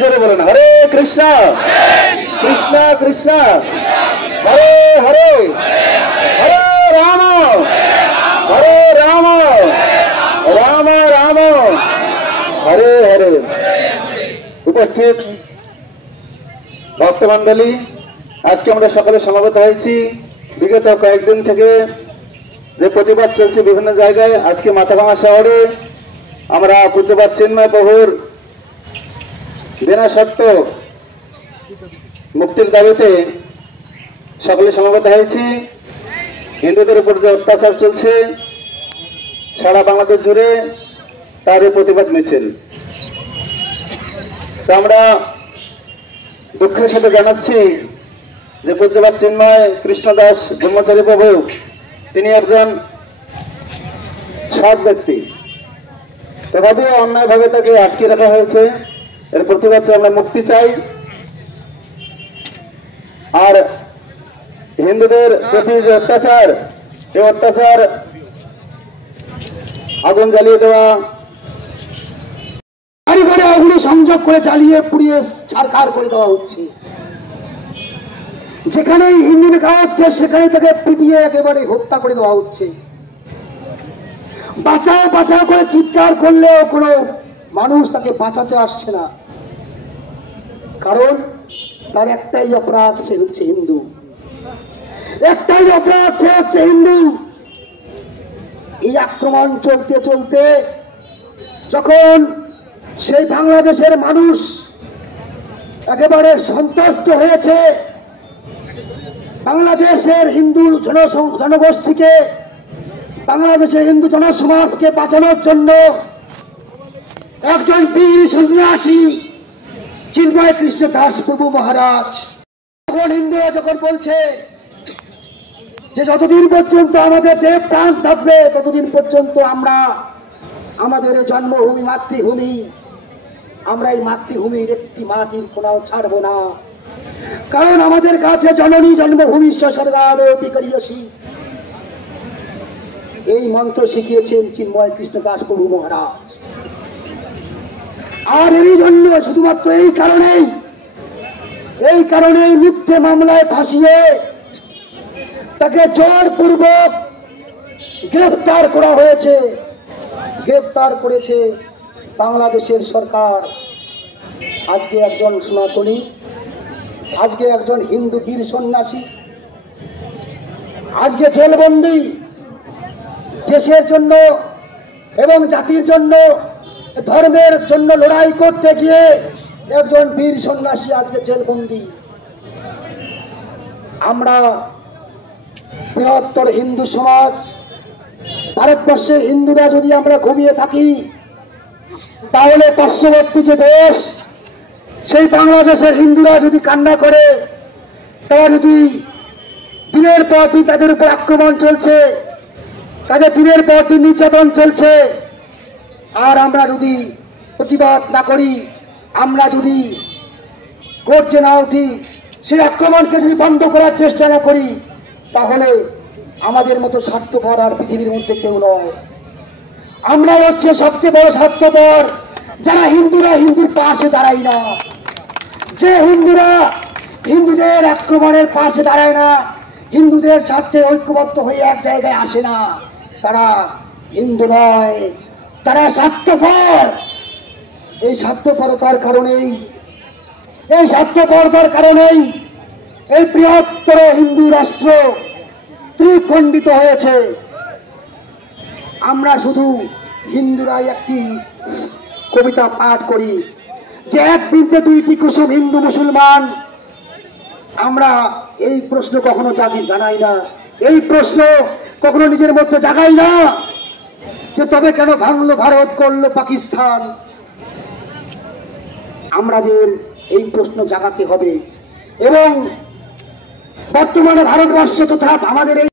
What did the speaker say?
জোরে বলেন হরে কৃষ্ণ কৃষ্ণ কৃষ্ণ হরে হরে হরে রাম রাম রাম হরে হরে। উপস্থিত ভক্তমণ্ডলী, আজকে আমরা সকালে সমবেত হয়েছি। বিগত কয়েকদিন থেকে যে প্রতিবাদ চলছে বিভিন্ন জায়গায়, আজকে মাথাভাঙা শহরে আমরা পূজ্যপাদ চিন্ময় প্রভুর বিনা শর্ত মুক্তির দাবিতে সকলে সমবেত হয়েছি। হিন্দুদের উপর যে অত্যাচার চলছে সারা বাংলাদেশ জুড়ে, তার প্রতিবাদ মিছিল। তো আমরা দুঃখের সাথে জানাচ্ছি যে পূজ্যপাদ চিন্ময় কৃষ্ণদাস ব্রহ্মচারী প্রভু তিনি একজন সৎ ব্যক্তি, তথাপি অন্যায়ভাবে তাকে আটকে রাখা হয়েছে। এর প্রতিবাদ আমরা মুক্তি চাই। আর হিন্দুদের প্রতি যে অত্যাচার, এই অত্যাচার আগুন জ্বালিয়ে দেওয়া, কারিগরে ওগুলো সংযোগ করে জ্বালিয়ে পুড়িয়ে ছারখার করে দেওয়া হচ্ছে। যেখানে হিন্দু লেখা হচ্ছে সেখানে তাকে পিটিয়ে একেবারে হত্যা করে দেওয়া হচ্ছে। বাঁচাও বাঁচাও করে চিৎকার করলেও কোনো মানুষ তাকে বাঁচাতে আসছে না, কারণ তার একটাই অপরাধ, সে হচ্ছে হিন্দু। একটাই অপরাধ, সে হচ্ছে হিন্দু। এই আক্রমণ চলতে চলতে যখন সেই বাংলাদেশের মানুষ একেবারে সন্তুষ্ট হয়েছে, বাংলাদেশের হিন্দু জনগোষ্ঠীকে, বাংলাদেশের হিন্দু জনসমাজকে বাঁচানোর জন্য একজন বীর সন্ন্যাসী চিন্ময় কৃষ্ণ দাস প্রভু মহারাজ, তখন হিন্দুরা যখন বলছে যে যতদিন পর্যন্ত আমাদের দেব প্রাণ থাকবে ততদিন পর্যন্ত আমরা আমাদের জন্মভূমি মাতৃভূমি, আমরা এই মাতৃভূমির একটি মাটির কোনাও ছাড়বো না, কারণ আমাদের কাছে জননী জন্মভূমি স্বর্গাদপি করিয়সি, এই মন্ত্র শিখিয়েছেন চিন্ময় কৃষ্ণ দাস প্রভু মহারাজ। আর এই জন্য শুধুমাত্র এই কারণেই মিথ্যে মামলায় ফাঁসিয়ে তাকে জোরপূর্বক গ্রেফতার করা হয়েছে। গ্রেফতার করেছে বাংলাদেশের সরকার। আজকে একজন সনাতনী, আজকে একজন হিন্দু বীর সন্ন্যাসী আজকে জেলবন্দি, দেশের জন্য এবং জাতির জন্য, ধর্মের জন্য লড়াই করতে গিয়ে একজন বীর সন্ন্যাসী আজকে জেলবন্দি। আমরা বৃহত্তর হিন্দু সমাজ, ভারতবর্ষের হিন্দুরা যদি আমরা ঘুমিয়ে থাকি, তাহলে পার্শ্ববর্তী যে দেশ সেই বাংলাদেশের হিন্দুরা যদি কান্না করে, তারা যদি দিনের পর দিন তাদের উপর আক্রমণ চলছে, তাদের দিনের পর দিন নির্যাতন চলছে, আর আমরা যদি প্রতিবাদ না করি, আমরা যদি গর্জে না উঠি, সেই আক্রমণকে যদি বন্ধ করার চেষ্টা না করি, তাহলে আমাদের মতো স্বার্থপর আর পৃথিবীর মধ্যে কেউ নয়। আমরাই হচ্ছে সবচেয়ে বড় স্বার্থপর, যারা হিন্দুরা হিন্দুর পাশে দাঁড়ায় না, যে হিন্দুরা হিন্দুদের আক্রমণের পাশে দাঁড়ায় না, হিন্দুদের স্বার্থে ঐক্যবদ্ধ হয়ে এক জায়গায় আসে না, তারা হিন্দু নয়, তারা স্বার্থপর। এই স্বার্থপরতার কারণেই এই বৃহত্তর হিন্দু রাষ্ট্র ত্রিখণ্ডিত হয়েছে। আমরা শুধু হিন্দুরাই একটি কবিতা পাঠ করি যে এক বৃন্তে দুইটি কুসুম, হিন্দু মুসলমান। আমরা এই প্রশ্ন কখনো জানাই না, এই প্রশ্ন কখনো নিজের মধ্যে জাগাই না যে তবে কেন ভাঙলো ভারত, করলো পাকিস্তান। আমাদের এই প্রশ্ন জাগাতে হবে এবং বর্তমানে ভারতবর্ষ তথা আমাদের এই